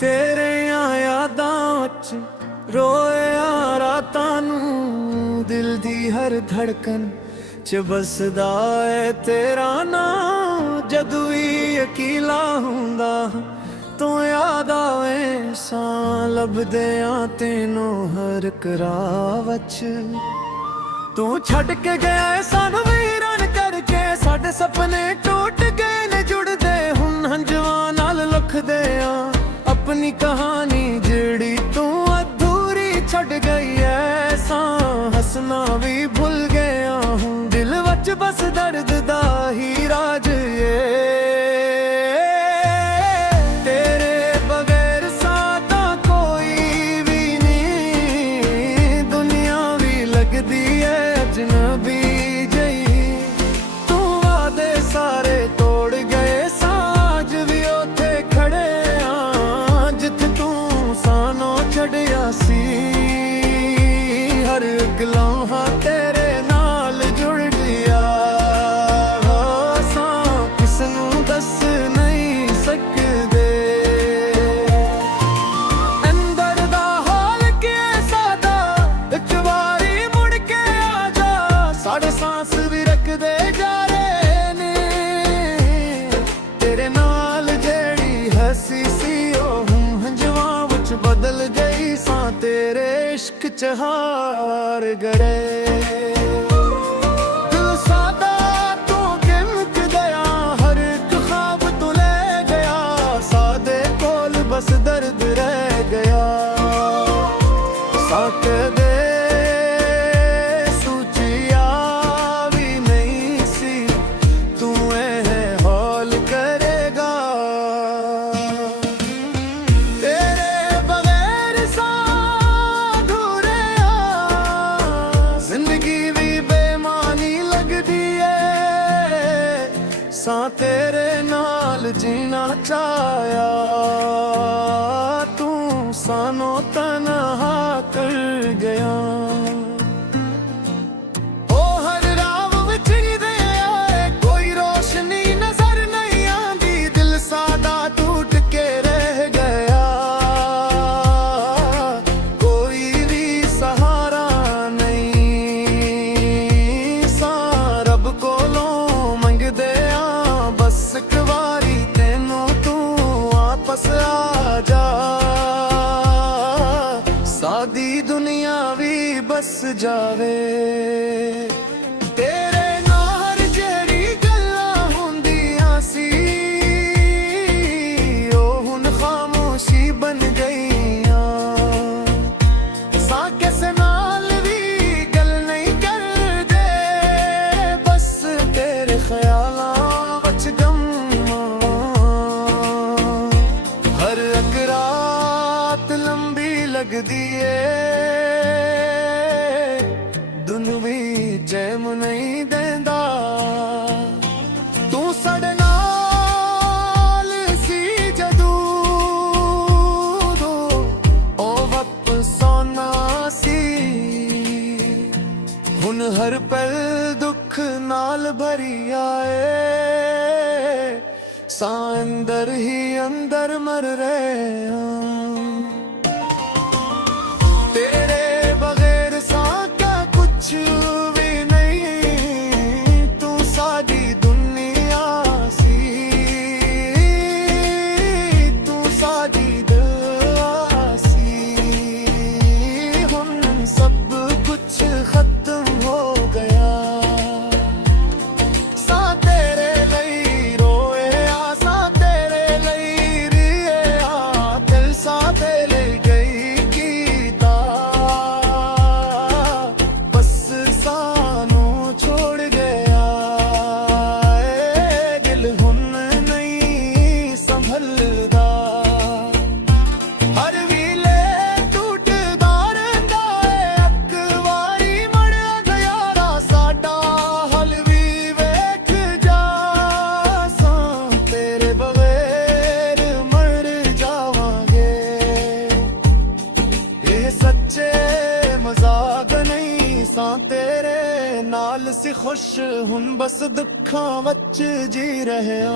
तेरिया यादां च रोया रातां नूं, दिल दी हर धड़कन च बसदा है तेरा नाम। जदों भी अकेला हुंदा तू याद आवे सां, लभदियां तैनूं हर करावच। तू छड़ के गया है सानू वीरान करके, साडे सपने टूट गए ने जुड़दे हुण हंजवां नाल लिखदे आ अपनी कहानी जिहड़ी तू अधूरी छड़ गई है। सां हसना भी भुल गया हूं, दिल वच बस दर्द दा ही राज ये। तेरे बगैर सादा कोई भी नहीं, दुनिया भी लगदी है अजनबी जई। तू वादे सारे तोड़ गए, साज भी उथे खड़े छड़िया सी। हर गलाहा तेरे नाल जुड़ गया, किसनू दस नहीं सकदे। अंदर दा हाल के सादा इक वारी मुड़ के आ जा, साढ़े सांस भी रखदे जा रहे ने। तेरे नाल जेड़ी हसी सी बदल गई सां, तेरे इश्क च हार गए। दिल सादा तू गिमक दया, हर एक ख्वाब तू ले गया, सादे कोल बस दर्द रह गया। साक दे सूचिया भी नहीं सी, तू ऐ हौल करेगा। सां तेरे नाल जीना चाया, तू सानों तन्हा कर गया। ओ हर राव विच दे आए कोई रोशनी नजर नहीं आंदी, दिल सादा टूट के रह गया। कोई भी सहारा नहीं, सां रब कोलों मंगदे एक वारी तेनू तू वापस आ जा। सादी दुनिया भी बस जावे तेरे नाल जेड़ी गल्लां हुंदियां सी, ओ हुण खामोशी बन गईयां। सां किसे नाल भी गल नहीं करदे, बस तेरे ख्यालां वच गम। लंबी लगदी है दुन भी चैन नहीं देंदा। तू साडे नाल सी जदू ओ वक्त सोना सी, हुन हर पल दुख नाल भरी आए। सां अंदर ही अंदर मर रहे तेरे बगैर। सां क्या कुछ भी नहीं, तू साडी दुनिया सी, तू साडी दुआ सी। हुन सब कुछ खत्म हो गया, सां तेरे लई रोए आ, सां तेरे लई रिए आ, दिल सां तेरे गई कीता। बस सानू छोड़ गया दिल हुन नहीं संभलदा। हर वीले टूटदा रहिंदा है, अक वारी मड़ गयारा साडा हल भी वेख जा। सां तेरे बगैर मर जावांगे, ये सच्चे मजाक नहीं। सां तेरे नाल सी खुश, हुन बस दुखां वच जी रहे आ।